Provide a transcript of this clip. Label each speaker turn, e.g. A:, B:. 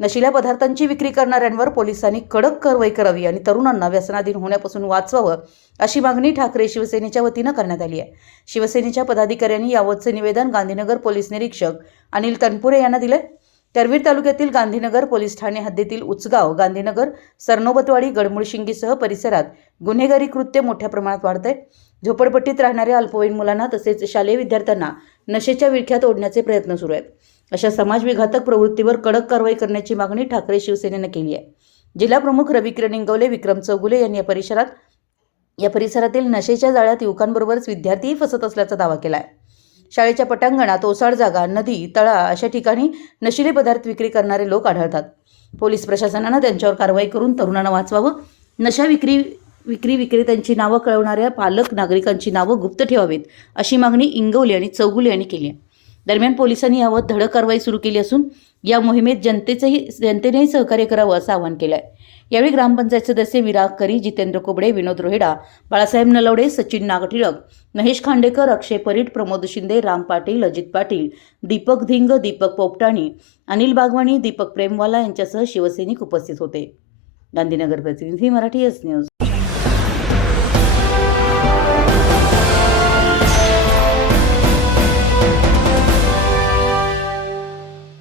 A: नशिल्या पदार्थांची विक्री करणाऱ्यांवर पोलिसांनी कडक कारवाई करावी आणि तरुणांना व्यसनाधीन होण्यापासून वाचवावं अशी मागणी ठाकरे शिवसेनेच्या वतीनं करण्यात आली आहे. शिवसेनेच्या पदाधिकाऱ्यांनी यावतचे निवेदन गांधीनगर पोलीस निरीक्षक अनिल तनपुरे यांना दिले करवीर तालुक्यातील गांधीनगर पोलीस ठाणे हद्दीतील उचगाव गांधीनगर सरनोबतवाडी गडमुळशिंगीसह परिसरात गुन्हेगारी कृत्य मोठ्या प्रमाणात वाढत झोपडपट्टीत राहणाऱ्या अल्पवयीन मुलांना तसेच शालेय विद्यार्थ्यांना नशेच्या विळख्यात ओढण्याचे प्रयत्न सुरू आहेत. अशा समाजविघातक प्रवृत्तीवर कडक कारवाई करण्याची मागणी ठाकरे शिवसेनेनं केली आहे. जिल्हाप्रमुख रविकिरण इंगवले विक्रम चौगुले यांनी या परिसरात या परिसरातील नशेच्या जाळ्यात युवकांबरोबरच विद्यार्थीही फसत असल्याचा दावा केला आहे शाळेच्या पटांगणात ओसाड जागा नदी तळा अशा ठिकाणी नशिले पदार्थ विक्री करणारे लोक आढळतात. पोलीस प्रशासनानं त्यांच्यावर कारवाई करून तरुणांना वाचवावं नशा विक्री विक्री विक्रेत्यांची नावं कळवणाऱ्या पालक नागरिकांची नावं गुप्त ठेवावीत अशी मागणी इंगवले आणि चौगुले यांनी केली आहे. दरम्यान पोलिसांनी यावर धडक कारवाई सुरू केली असून या मोहिमेत जनतेचंही जनतेनेही सहकार्य करावं असं आवाहन केलं आहे यावेळी ग्रामपंचायत सदस्य विराग करी जितेंद्र कोबडे विनोद रोहेडा बाळासाहेब नलवडे सचिन नागटिळक महेश खांडेकर अक्षय परीट प्रमोद शिंदे राम पाटील अजित पाटील दीपक धिंग दीपक पोपटाणी अनिल बागवाणी दीपक प्रेमवाला यांच्यासह शिवसैनिक उपस्थित होते. गांधीनगर प्रतिनिधी मराठी एस न्यूज.